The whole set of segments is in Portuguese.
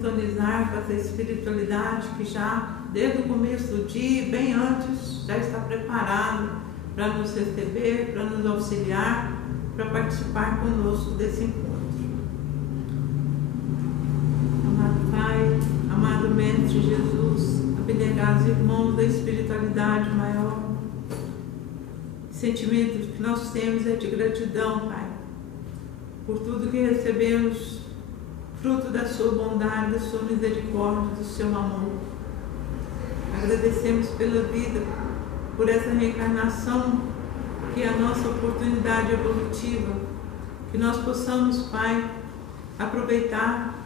sintonizar com essa espiritualidade que já, desde o começo do dia, bem antes, já está preparado para nos receber, para nos auxiliar, para participar conosco desse encontro. Amado Pai, amado Mestre Jesus, abnegados irmãos da espiritualidade maior, o sentimento que nós temos é de gratidão, Pai, por tudo que recebemos, fruto da sua bondade, da sua misericórdia, do seu amor. Agradecemos pela vida, por essa reencarnação, que é a nossa oportunidade evolutiva, que nós possamos, Pai, aproveitar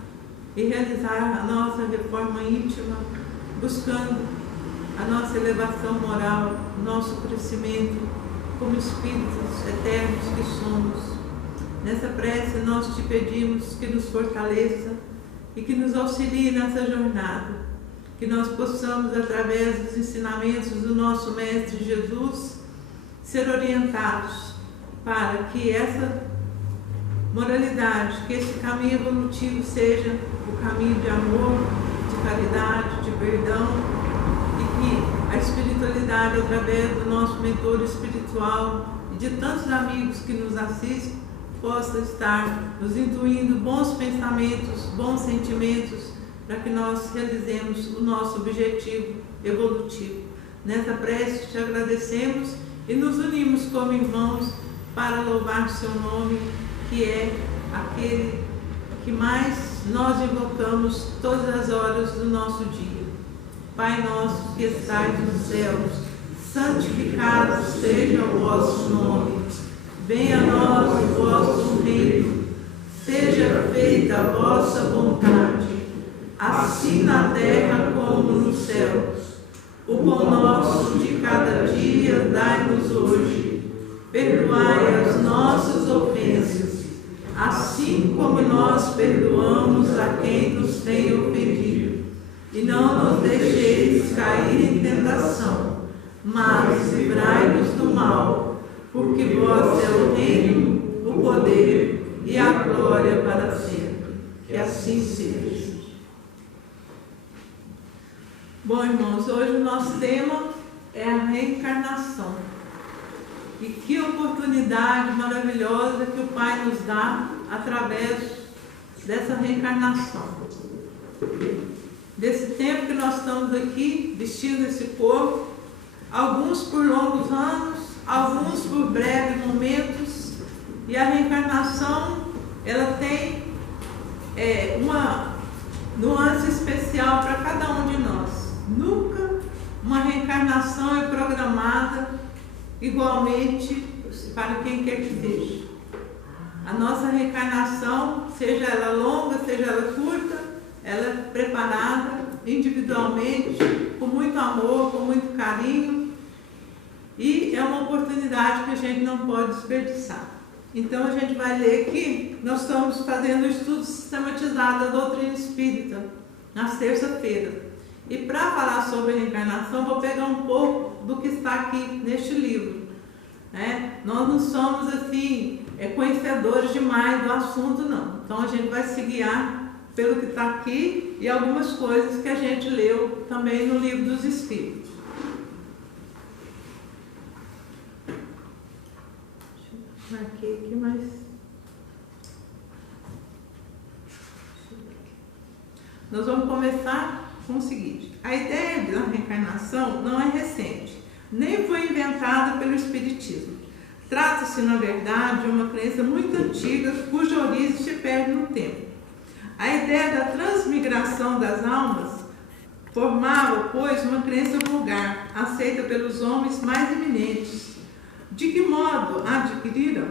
e realizar a nossa reforma íntima, buscando a nossa elevação moral, o nosso crescimento como espíritos eternos que somos. Nessa prece nós te pedimos que nos fortaleça e que nos auxilie nessa jornada, que nós possamos, através dos ensinamentos do nosso Mestre Jesus, ser orientados para que essa moralidade, que esse caminho evolutivo seja o caminho de amor, de caridade, de perdão, e que a espiritualidade, através do nosso mentor espiritual e de tantos amigos que nos assistem, possa estar nos intuindo bons pensamentos, bons sentimentos, para que nós realizemos o nosso objetivo evolutivo. Nessa prece te agradecemos e nos unimos como irmãos para louvar o seu nome, que é aquele que mais nós invocamos todas as horas do nosso dia. Pai nosso que estais nos céus, santificado seja o vosso nome. Venha a nós o vosso reino, seja feita a vossa vontade, assim na terra como nos céus. O pão nosso de cada dia dai-nos hoje. Perdoai as nossas ofensas, assim como nós perdoamos a quem nos tem ofendido. E não nos deixeis cair em tentação, mas livrai-nos do mal. Porque vós é o reino, o poder e a glória para sempre. Que assim seja. Bom, irmãos, hoje o nosso tema é a reencarnação. E que oportunidade maravilhosa que o Pai nos dá através dessa reencarnação. Desse tempo que nós estamos aqui, vestindo esse corpo, alguns por longos anos, alguns por breves momentos, e a reencarnação ela tem uma nuance especial para cada um de nós. Nunca uma reencarnação é programada igualmente para quem quer que seja. A nossa reencarnação, seja ela longa, seja ela curta, ela é preparada individualmente, com muito amor, com muito carinho, e é uma oportunidade que a gente não pode desperdiçar. Então a gente vai ler aqui, nós estamos fazendo um estudo sistematizado da doutrina espírita, nas terça-feiras. E para falar sobre a reencarnação, vou pegar um pouco do que está aqui neste livro. Nós não somos assim, conhecedores demais do assunto, não. Então a gente vai se guiar pelo que está aqui e algumas coisas que a gente leu também no livro dos Espíritos. Marquei aqui, mas... Nós vamos começar com o seguinte. A ideia da reencarnação não é recente, nem foi inventada pelo Espiritismo. Trata-se, na verdade, de uma crença muito antiga, cuja origem se perde no tempo. A ideia da transmigração das almas formava, pois, uma crença vulgar, aceita pelos homens mais eminentes. De que modo a adquiriram?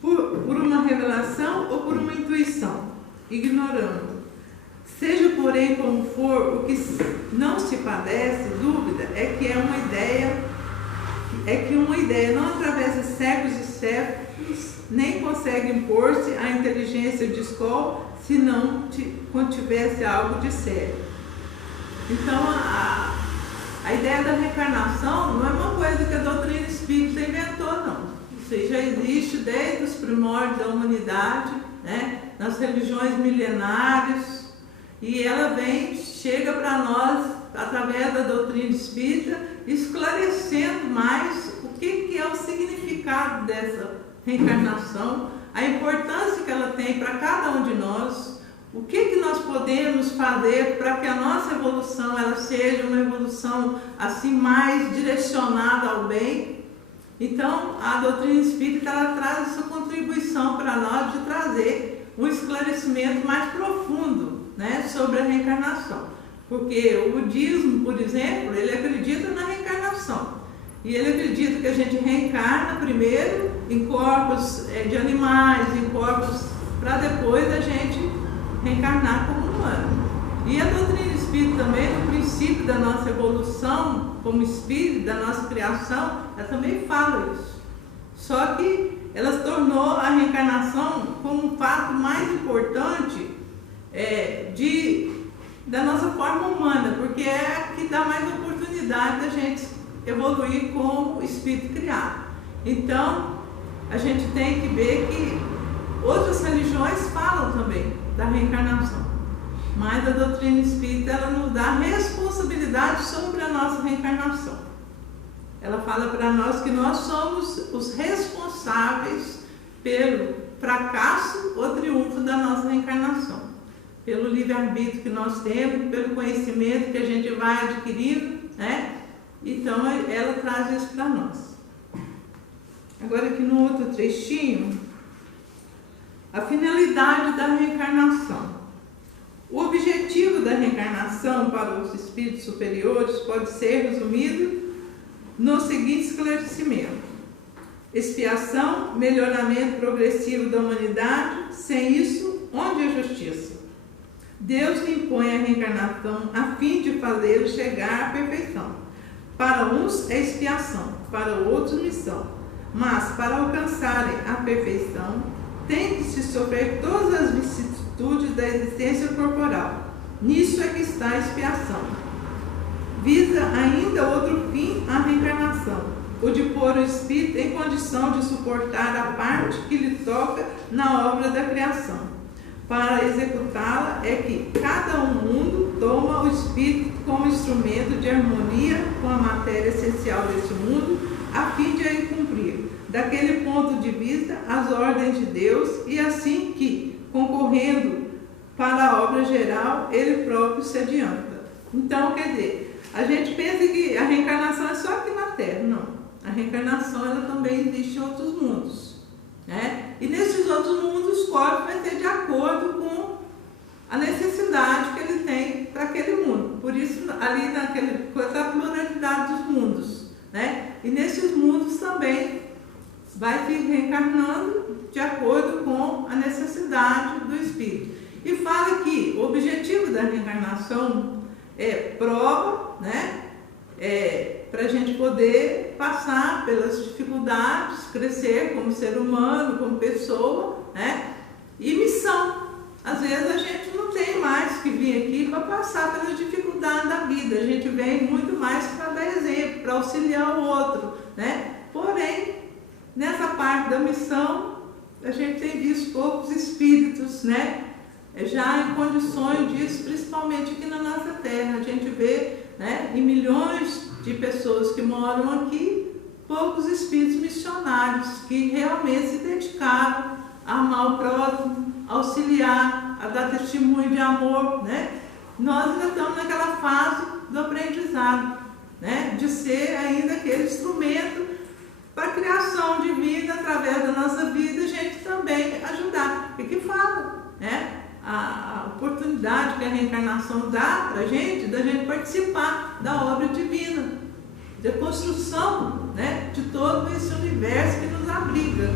Por uma revelação ou por uma intuição? Ignorando. Seja, porém, como for, o que não se padece dúvida é que uma ideia não atravessa séculos e séculos, nem consegue impor-se à inteligência de escola se não contivesse algo de sério. Então, a ideia da reencarnação não é uma coisa que a doutrina espírita inventou, não. Isso aí já existe desde os primórdios da humanidade, nas religiões milenares, E ela chega para nós, através da doutrina espírita, esclarecendo mais o que é o significado dessa reencarnação, a importância que ela tem para cada um de nós, o que nós podemos fazer para que a nossa evolução ela seja uma evolução assim mais direcionada ao bem. Então, a doutrina espírita ela traz essa contribuição para nós de trazer um esclarecimento mais profundo, né, sobre a reencarnação. Porque o budismo, por exemplo, ele acredita na reencarnação. E ele acredita que a gente reencarna primeiro em corpos de animais, em corpos, para depois a gente reencarnar como humano. E a doutrina espírita também, no princípio da nossa evolução como espírito, da nossa criação, ela também fala isso. Só que ela tornou a reencarnação como um fato mais importante da nossa forma humana, porque é a que dá mais oportunidade da gente evoluir como espírito criado. Então, a gente tem que ver que outras religiões falam também da reencarnação, mas a doutrina espírita ela nos dá responsabilidade sobre a nossa reencarnação. Ela fala para nós que nós somos os responsáveis pelo fracasso ou triunfo da nossa reencarnação, pelo livre-arbítrio que nós temos, pelo conhecimento que a gente vai adquirindo, né? Então, ela traz isso para nós. Agora, aqui no outro trechinho, a finalidade da reencarnação. O objetivo da reencarnação para os espíritos superiores pode ser resumido no seguinte esclarecimento: expiação, melhoramento progressivo da humanidade. Sem isso, onde a justiça? Deus lhe impõe a reencarnação a fim de fazê-lo chegar à perfeição. Para uns é expiação, para outros missão. Mas para alcançarem a perfeição, tem que se sofrer todas as vicissitudes da existência corporal. Nisso é que está a expiação. Visa ainda outro fim a reencarnação, o de pôr o espírito em condição de suportar a parte que lhe toca na obra da criação. Para executá-la é que cada mundo toma o espírito como instrumento de harmonia com a matéria essencial deste mundo, a fim de a cumprir, daquele ponto de vista, as ordens de Deus, e assim que, concorrendo para a obra geral, ele próprio se adianta. Então, quer dizer, a gente pensa que a reencarnação é só aqui na Terra. Não. A reencarnação ela também existe em outros mundos, né? E nesses outros mundos, os corpos vai ter de acordo com a necessidade que ele tem para aquele mundo. Por isso, ali naquele coisa, a pluralidade dos mundos, né? E nesses mundos também vai se reencarnando de acordo com a necessidade do espírito. E fala que o objetivo da reencarnação é prova, né? Para a gente poder passar pelas dificuldades, crescer como ser humano, como pessoa, né? E missão. Às vezes a gente não tem mais que vir aqui para passar pelas dificuldades da vida. A gente vem muito mais para dar exemplo, para auxiliar o outro, né? Porém, nessa parte da missão, a gente tem visto poucos espíritos, né? Já em condições disso, principalmente aqui na nossa terra. A gente vê, né, em milhões de pessoas que moram aqui, poucos espíritos missionários que realmente se dedicaram a amar o próximo, a auxiliar, a dar testemunho de amor, né? Nós ainda estamos naquela fase do aprendizado, né? De ser ainda aquele instrumento para a criação de vida, através da nossa vida, a gente também ajudar. E que fala, né? A oportunidade que a reencarnação dá para a gente, da gente participar da obra divina, da construção, né, de todo esse universo que nos abriga,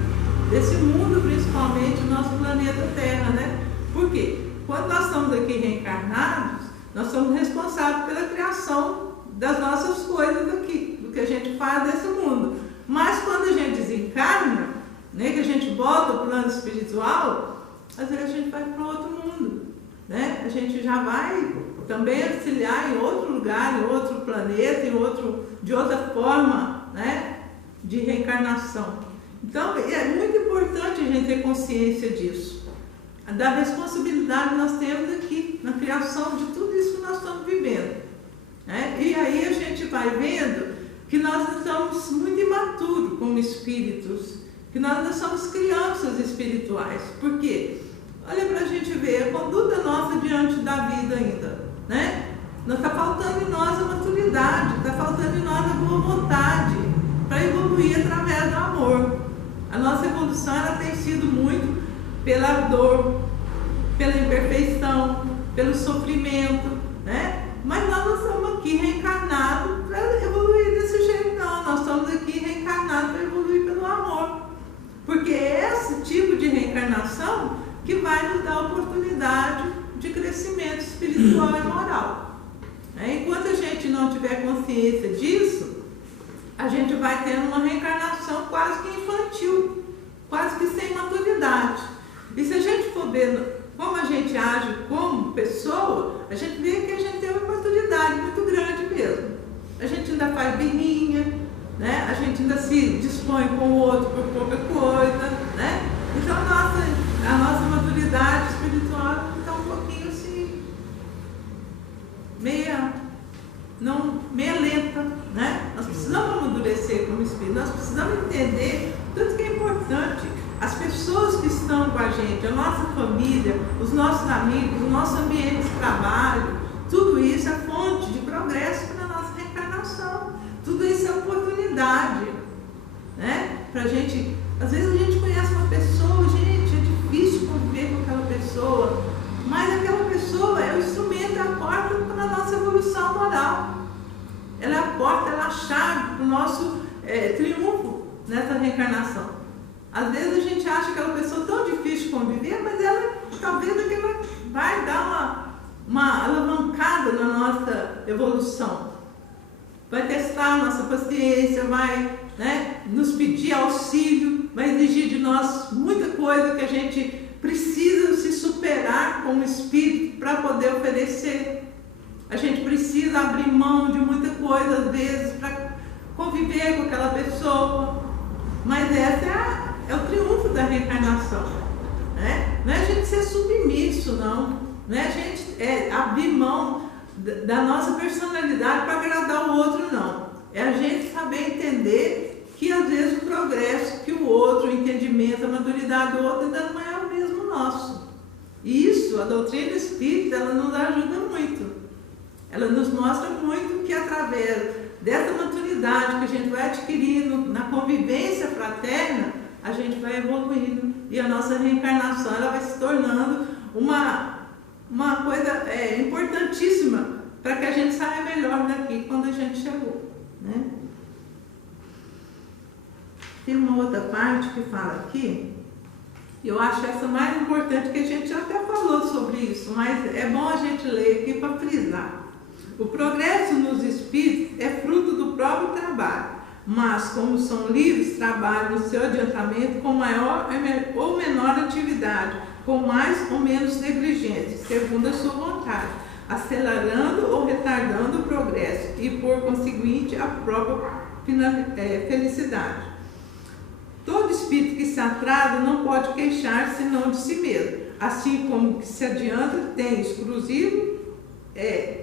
desse mundo, principalmente, nosso planeta Terra, né? Por quê? Quando nós estamos aqui reencarnados, nós somos responsáveis pela criação das nossas coisas aqui, do que a gente faz desse mundo. Mas quando a gente desencarna, né, que a gente volta ao plano espiritual, às vezes a gente vai para outro mundo, né? A gente já vai também auxiliar em outro lugar, em outro planeta, de outra forma, né, de reencarnação. Então, é muito importante a gente ter consciência disso. da responsabilidade que nós temos aqui na criação de tudo isso que nós estamos vivendo, né? E aí a gente vai vendo que nós estamos muito imaturos como espíritos, que nós não somos crianças espirituais. Por quê? Olha para a gente ver a conduta nossa diante da vida ainda, né? Não está faltando em nós a maturidade, está faltando em nós a boa vontade para evoluir através do amor. A nossa evolução ela tem sido muito pela dor, pela imperfeição, pelo sofrimento, né? Mas nós não estamos aqui reencarnados para evoluir desse jeito, não. Nós estamos aqui reencarnados para evoluir pelo amor. Porque é esse tipo de reencarnação que vai nos dar a oportunidade de crescimento espiritual e moral. Enquanto a gente não tiver consciência disso, a gente vai tendo uma reencarnação quase que infantil, quase que sem maturidade. E se a gente for ver como a gente age como pessoa, a gente vê que a gente tem uma maturidade muito grande mesmo. A gente ainda faz birrinha, né? A gente ainda se dispõe com o outro por pouca coisa, né? Então a nossa maturidade espiritual está um pouquinho assim, meia lenta, né? Nós precisamos amadurecer como espírito, nós precisamos entender tudo que é importante. As pessoas que estão com a gente, a nossa família, os nossos amigos, o nosso ambiente de trabalho, tudo isso é fonte de progresso para a nossa reencarnação. Tudo isso é oportunidade, né? Pra gente, às vezes a gente conhece uma pessoa, gente, é difícil conviver com aquela pessoa, mas aquela pessoa é o instrumento, é a porta para a nossa evolução moral. Ela é a porta, ela é a chave para o nosso triunfo nessa reencarnação. Às vezes a gente acha aquela pessoa tão difícil de conviver, mas ela talvez ela vai dar uma alavancada na nossa evolução. Vai testar a nossa paciência, vai, né, nos pedir auxílio, vai exigir de nós muita coisa que a gente precisa se superar como espírito para poder oferecer. A gente precisa abrir mão de muita coisa, às vezes, para conviver com aquela pessoa. Mas esse é o triunfo da reencarnação, né? Não é a gente ser submisso, não. Não é a gente abrir mão da nossa personalidade para agradar o outro, não. É a gente saber entender que às vezes o progresso que o outro, o entendimento, a maturidade do outro ainda não é o mesmo nosso. E isso, a doutrina espírita, ela nos ajuda muito. Ela nos mostra muito que através dessa maturidade que a gente vai adquirindo na convivência fraterna, a gente vai evoluindo e a nossa reencarnação ela vai se tornando uma coisa importantíssima para que a gente saia melhor daqui quando a gente chegou, né? Tem uma outra parte que fala aqui, eu acho essa mais importante, que a gente já até falou sobre isso, mas é bom a gente ler aqui para frisar. O progresso nos espíritos é fruto do próprio trabalho, mas como são livres, trabalham no seu adiantamento com maior ou menor atividade, com mais ou menos negligência, segundo a sua vontade, acelerando ou retardando o progresso e, por conseguinte, a própria felicidade. Todo espírito que se atrasa não pode queixar senão de si mesmo, assim como que se adianta tem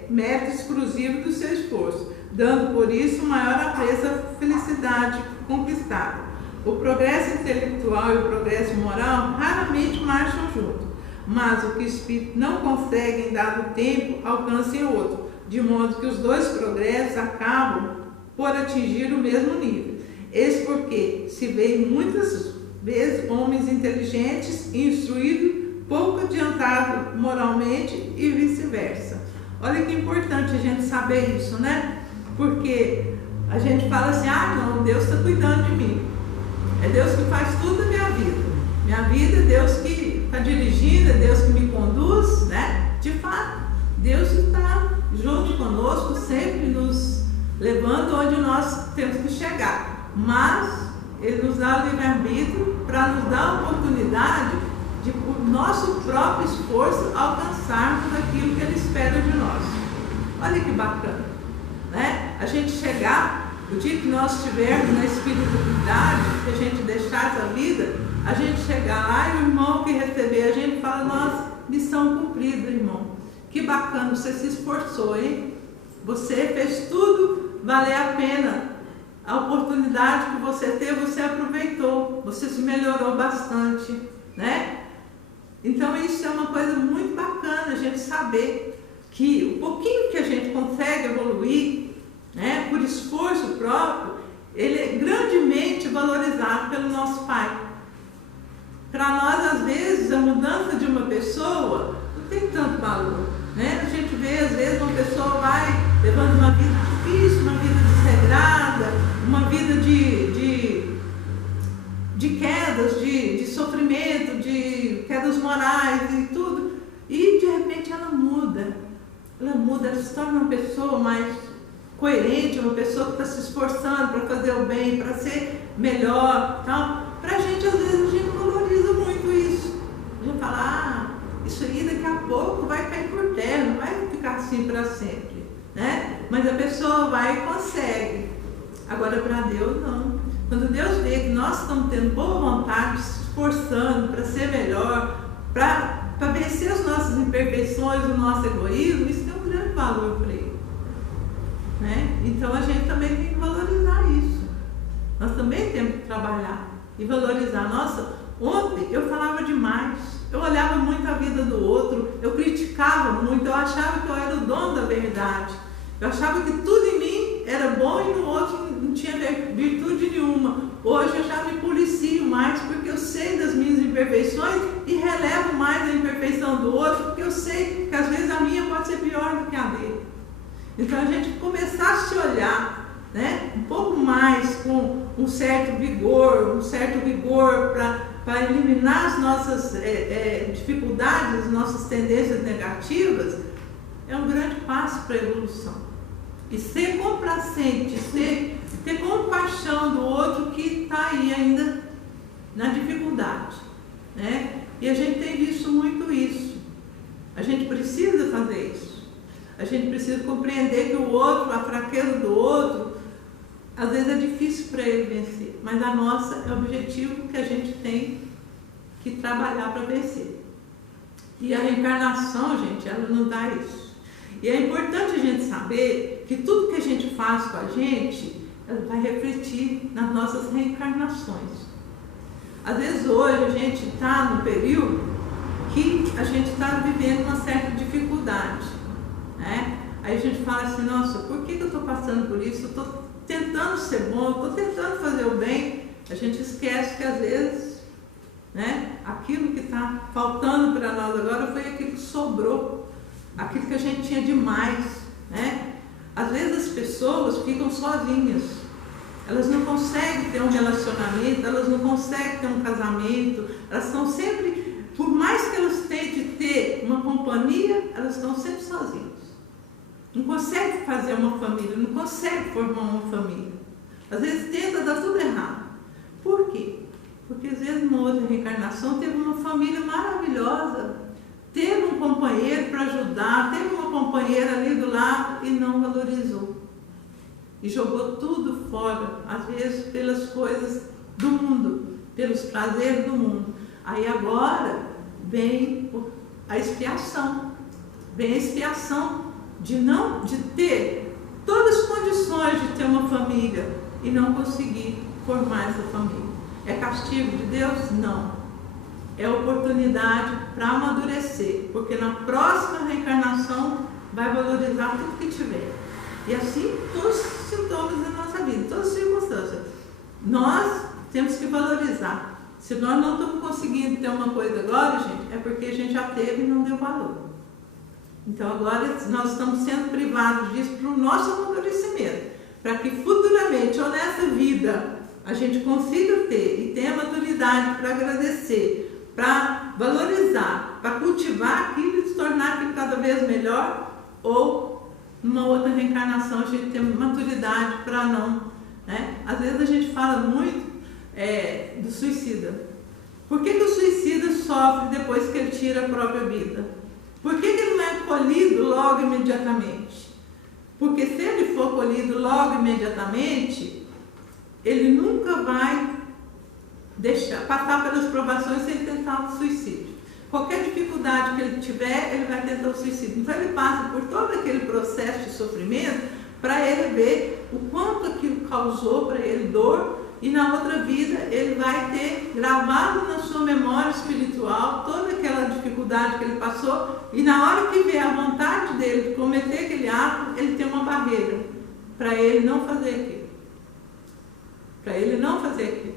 mérito exclusivo do seu esforço, dando por isso maior apreço à felicidade conquistada. O progresso intelectual e o progresso moral raramente marcham juntos, mas o que o espírito não consegue em dado tempo alcança em outro, de modo que os dois progressos acabam por atingir o mesmo nível. Eis porque se vê muitas vezes homens inteligentes e instruídos pouco adiantados moralmente e vice-versa. Olha que importante a gente saber isso, né? Porque a gente fala assim, não, Deus está cuidando de mim. É Deus que faz tudo na minha vida. Minha vida é Deus que está dirigindo, é Deus que me conduz, né? De fato, Deus está junto conosco, sempre nos levando onde nós temos que chegar. Mas Ele nos dá o livre-arbítrio para nos dar a oportunidade de, por nosso próprio esforço, alcançarmos aquilo que Ele espera de nós. Olha que bacana, né? A gente chegar, o dia que nós estivermos na espiritualidade, que a gente deixar essa vida, a gente chegar lá e o irmão que receber a gente fala, missão cumprida, irmão. Que bacana, você se esforçou, hein? Você fez tudo valer a pena. A oportunidade que você teve, você aproveitou. Você se melhorou bastante, né? Então isso é uma coisa muito bacana, a gente saber que o pouquinho que a gente consegue evoluir, né, por esforço próprio, ele é grandemente valorizado pelo nosso Pai. Para nós, às vezes, a mudança de uma pessoa não tem tanto valor, né? A gente vê, às vezes, uma pessoa vai levando uma vida difícil, uma vida desregrada, uma vida de quedas, de sofrimento, de quedas morais e tudo, e de repente ela muda, ela se torna uma pessoa mais coerente, uma pessoa que está se esforçando para fazer o bem, para ser melhor, tal. Para a gente, às vezes, a gente não valoriza muito isso. A gente fala, isso aí daqui a pouco vai cair por terra, não vai ficar assim para sempre, né? Mas a pessoa vai e consegue. Agora, para Deus, não. Quando Deus vê que nós estamos tendo boa vontade, se esforçando para ser melhor, para vencer as nossas imperfeições, o nosso egoísmo, isso tem um grande valor para Ele, né? Então a gente também tem que valorizar isso. Nós também temos que trabalhar e valorizar. Nossa, ontem eu falava demais, eu olhava muito a vida do outro, eu criticava muito, eu achava que eu era o dono da verdade, eu achava que tudo em mim era bom e no outro não tinha virtude nenhuma. Hoje eu já me policio mais, porque eu sei das minhas imperfeições e relevo mais a imperfeição do outro, porque eu sei que às vezes a minha pode ser pior do que a dele. Então a gente começar a se olhar, né, um pouco mais com um certo vigor para eliminar as nossas dificuldades, as nossas tendências negativas, é um grande passo para a evolução. E ser complacente, ter compaixão do outro que está aí ainda na dificuldade, né? E a gente tem visto muito isso. A gente precisa fazer isso. A gente precisa compreender que o outro, a fraqueza do outro, às vezes é difícil para ele vencer, mas a nossa é o objetivo que a gente tem que trabalhar para vencer. E a reencarnação, gente, ela não dá isso. E é importante a gente saber que tudo que a gente faz com a gente, ela vai refletir nas nossas reencarnações. Às vezes hoje a gente está no período que a gente está vivendo uma certa dificuldade, né? Aí a gente fala assim, nossa, por que eu estou passando por isso? Eu estou tentando ser bom, estou tentando fazer o bem. A gente esquece que às vezes, né, aquilo que está faltando para nós agora foi aquilo que sobrou, aquilo que a gente tinha demais, né? Às vezes as pessoas ficam sozinhas, elas não conseguem ter um relacionamento, elas não conseguem ter um casamento, elas estão sempre, por mais que elas tentem ter uma companhia, elas estão sempre sozinhas. Não conseguem fazer uma família, não conseguem formar uma família. Às vezes tenta dar tudo errado. Por quê? Porque às vezes numa outra reencarnação teve uma família maravilhosa, teve um companheiro para ajudar, teve uma companheira ali do lado e não valorizou. E jogou tudo fora, às vezes pelas coisas do mundo, pelos prazeres do mundo. Aí agora vem a expiação. Vem a expiação de ter todas as condições de ter uma família e não conseguir formar essa família. É castigo de Deus? Não. É oportunidade para amadurecer, porque na próxima reencarnação vai valorizar tudo que tiver. E assim todos os sintomas da nossa vida, todas as circunstâncias. Nós temos que valorizar. Se nós não estamos conseguindo ter uma coisa agora, gente, é porque a gente já teve e não deu valor. Então agora nós estamos sendo privados disso para o nosso amadurecimento, para que futuramente ou nessa vida a gente consiga ter e tenha maturidade para agradecer, para valorizar, para cultivar aquilo e se tornar aquilo cada vez melhor, ou numa outra reencarnação a gente tem maturidade para não, né? Às vezes a gente fala muito do suicida. Por que o suicida sofre depois que ele tira a própria vida? Por que ele não é colhido logo imediatamente? Porque se ele for colhido logo imediatamente, ele nunca vai passar pelas provações sem tentar o suicídio. Qualquer dificuldade dificuldade que ele tiver, ele vai tentar o suicídio. Então ele passa por todo aquele processo de sofrimento para ele ver o quanto aquilo causou para ele dor, e na outra vida ele vai ter gravado na sua memória espiritual toda aquela dificuldade que ele passou, e na hora que vier a vontade dele de cometer aquele ato, ele tem uma barreira para ele não fazer aquilo. Para ele não fazer aquilo.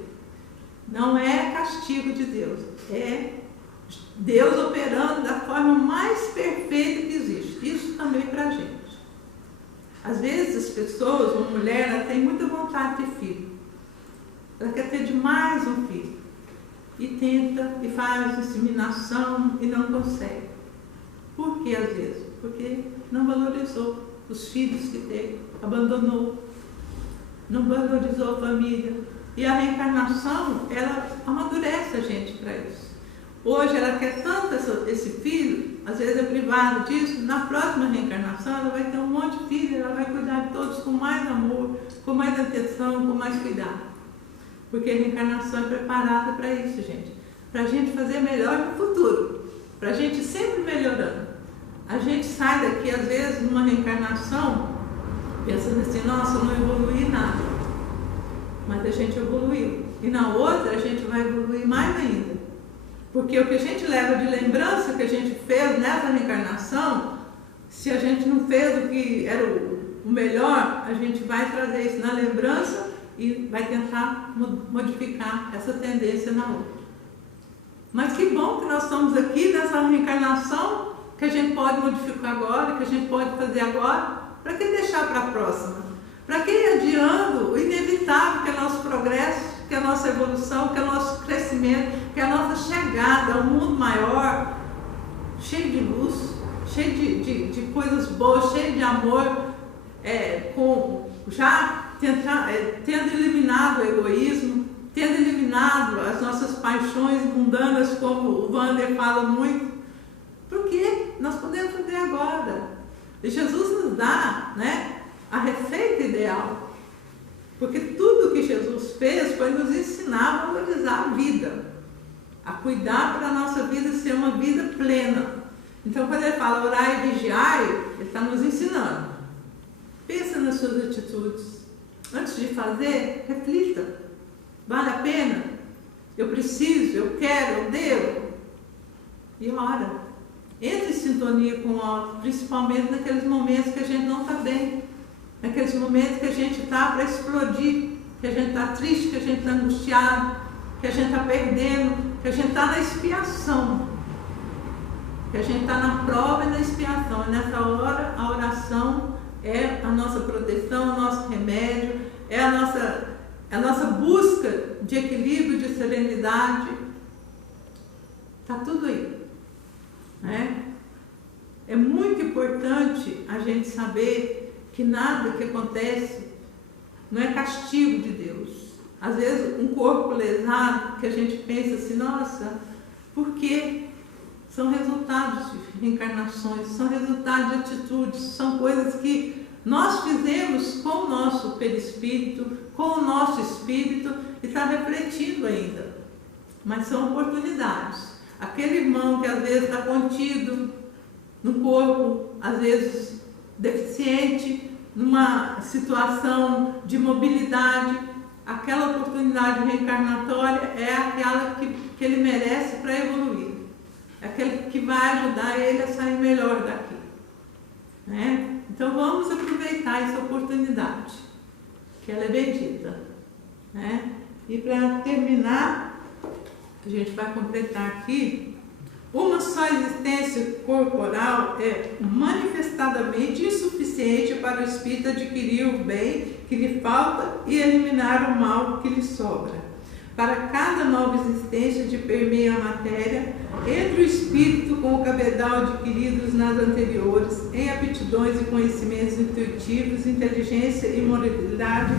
Não é castigo de Deus, é Deus operando da forma mais perfeita que existe. Isso também para a gente. Às vezes as pessoas, uma mulher, ela tem muita vontade de ter filho. Ela quer ter demais um filho. E tenta, e faz inseminação e não consegue. Por que às vezes? Porque não valorizou os filhos que teve, abandonou, não valorizou a família. E a reencarnação, ela amadurece a gente para isso. Hoje ela quer tanto esse filho, às vezes é privada disso, na próxima reencarnação ela vai ter um monte de filhos, ela vai cuidar de todos com mais amor, com mais atenção, com mais cuidado. Porque a reencarnação é preparada para isso, gente. Para a gente fazer melhor no futuro, para a gente sempre melhorando. A gente sai daqui, às vezes, numa reencarnação, pensando assim, nossa, não evoluí nada. Mas a gente evoluiu. E na outra a gente vai evoluir mais ainda. Porque o que a gente leva de lembrança que a gente fez nessa reencarnação, se a gente não fez o que era o melhor, a gente vai trazer isso na lembrança e vai tentar modificar essa tendência na outra. Mas que bom que nós estamos aqui nessa reencarnação, que a gente pode modificar agora, que a gente pode fazer agora. Para que deixar para a próxima? Para que ir adiando o inevitável, que é nosso progresso, que é a nossa evolução, que é o nosso crescimento, que é a nossa chegada a um mundo maior, cheio de luz, cheio de coisas boas, cheio de amor, tendo eliminado o egoísmo, tendo eliminado as nossas paixões mundanas, como o Wander fala muito. Porque nós podemos fazer agora. E Jesus nos dá, a receita ideal. Porque tudo que Jesus fez foi nos ensinar a valorizar a vida, a cuidar para a nossa vida ser uma vida plena. Então, quando ele fala orai e vigiai, ele está nos ensinando. Pensa nas suas atitudes. Antes de fazer, reflita. Vale a pena? Eu preciso, eu quero, eu devo? E ora. Entre em sintonia com o alto, principalmente naqueles momentos que a gente não está bem. Naqueles momentos que a gente está para explodir, que a gente está triste, que a gente está angustiado, que a gente está perdendo, que a gente está na expiação, que a gente está na prova e na expiação. E nessa hora a oração é a nossa proteção, o nosso remédio, é a nossa busca de equilíbrio, de serenidade. Está tudo aí. É muito importante a gente saber que nada que acontece não é castigo de Deus. Às vezes um corpo lesado, que a gente pensa assim, nossa, por quê? São resultados de reencarnações, são resultados de atitudes, são coisas que nós fizemos com o nosso perispírito, com o nosso espírito, e está refletindo ainda. Mas são oportunidades. Aquele irmão que às vezes está contido no corpo, às vezes deficiente, numa situação de mobilidade, aquela oportunidade reencarnatória é aquela que ele merece para evoluir. É aquele que vai ajudar ele a sair melhor daqui. Então vamos aproveitar essa oportunidade, que ela é bendita. E para terminar, a gente vai completar aqui, uma só existência corporal é manifestadamente insuficiente para o espírito adquirir o bem que lhe falta e eliminar o mal que lhe sobra. Para cada nova existência de permeia a matéria, entre o espírito com o cabedal adquiridos nas anteriores, em aptidões e conhecimentos intuitivos, inteligência e moralidade,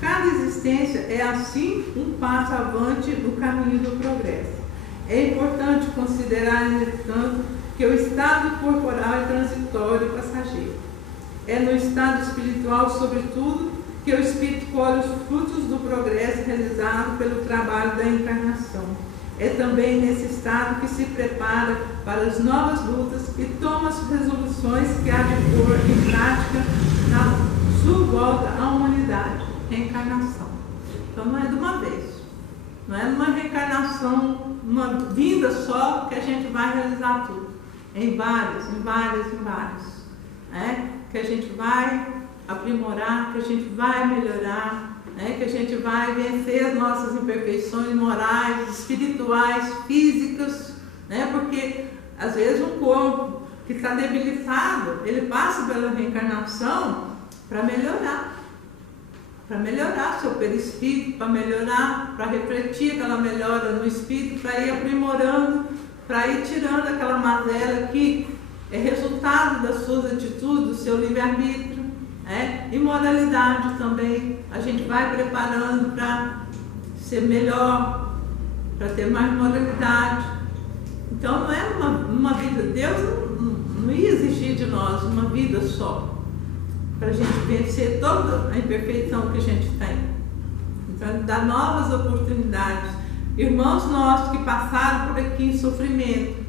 cada existência é assim um passo avante no caminho do progresso. É importante considerar, entretanto, que o estado corporal é transitório e passageiro. É no estado espiritual, sobretudo, que o espírito colhe os frutos do progresso realizado pelo trabalho da encarnação. É também nesse estado que se prepara para as novas lutas e toma as resoluções que há de pôr em prática na sua volta à humanidade. Reencarnação. Então não é de uma vez, não é numa reencarnação, uma vinda só que a gente vai realizar tudo. Em várias. Que a gente vai aprimorar, que a gente vai melhorar, que a gente vai vencer as nossas imperfeições morais, espirituais, físicas, porque às vezes um corpo que está debilitado, ele passa pela reencarnação para melhorar seu perispírito, para melhorar, para refletir aquela melhora no espírito, para ir aprimorando, para ir tirando aquela mazela que é resultado das suas atitudes, do seu livre-arbítrio, imoralidade também. A gente vai preparando para ser melhor, para ter mais moralidade. Então não é uma vida, Deus não ia exigir de nós uma vida só, para a gente vencer toda a imperfeição que a gente tem. Então Ele dá novas oportunidades. Irmãos nossos que passaram por aqui em sofrimento,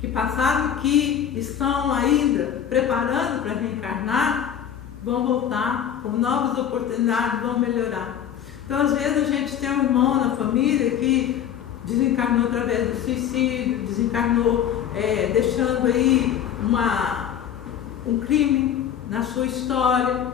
que passaram aqui, estão ainda preparando para reencarnar, vão voltar com novas oportunidades, vão melhorar. Então às vezes a gente tem um irmão na família que desencarnou através do suicídio, desencarnou deixando aí um crime na sua história,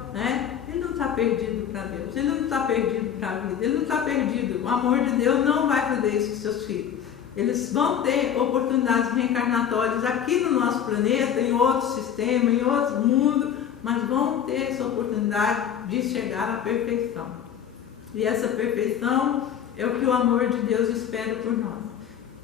Ele não está perdido para Deus, ele não está perdido para a vida, ele não está perdido. O amor de Deus não vai fazer isso com seus filhos. Eles vão ter oportunidades reencarnatórias aqui no nosso planeta, em outro sistema, em outro mundo, mas vão ter essa oportunidade de chegar à perfeição. E essa perfeição é o que o amor de Deus espera por nós.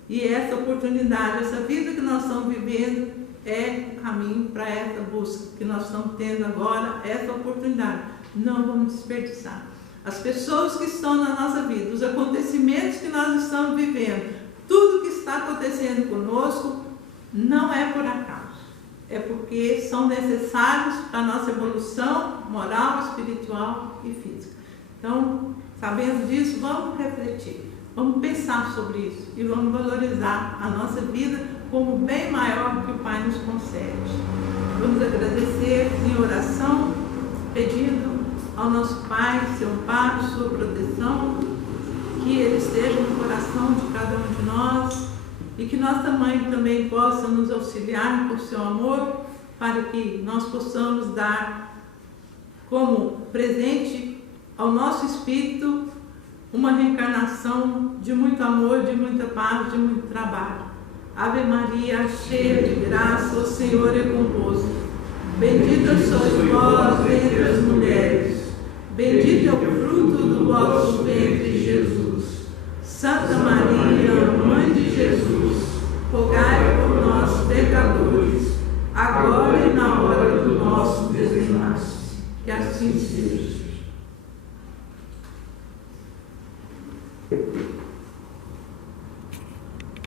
E essa oportunidade, essa vida que nós estamos vivendo, é o caminho para essa busca que nós estamos tendo agora, essa oportunidade. Não vamos desperdiçar. As pessoas que estão na nossa vida, os acontecimentos que nós estamos vivendo, tudo que está acontecendo conosco não é por acaso. É porque são necessários para a nossa evolução moral, espiritual e física. Então, sabendo disso, vamos refletir, vamos pensar sobre isso e vamos valorizar a nossa vida como bem maior que o Pai nos concede. Vamos agradecer em oração, pedindo ao nosso Pai, seu amparo, sua proteção, que Ele esteja no coração de cada um de nós e que nós também possa nos auxiliar com o seu amor, para que nós possamos dar como presente ao nosso espírito uma reencarnação de muito amor, de muita paz, de muito trabalho. Ave Maria, cheia de graça, o Senhor é convosco. Bendita sois vós entre as mulheres, bendito é o fruto do vosso ventre, Jesus. Santa Maria, Mãe de Jesus, rogai por nós, pecadores, agora e na hora do nosso desenlace. Que assim seja.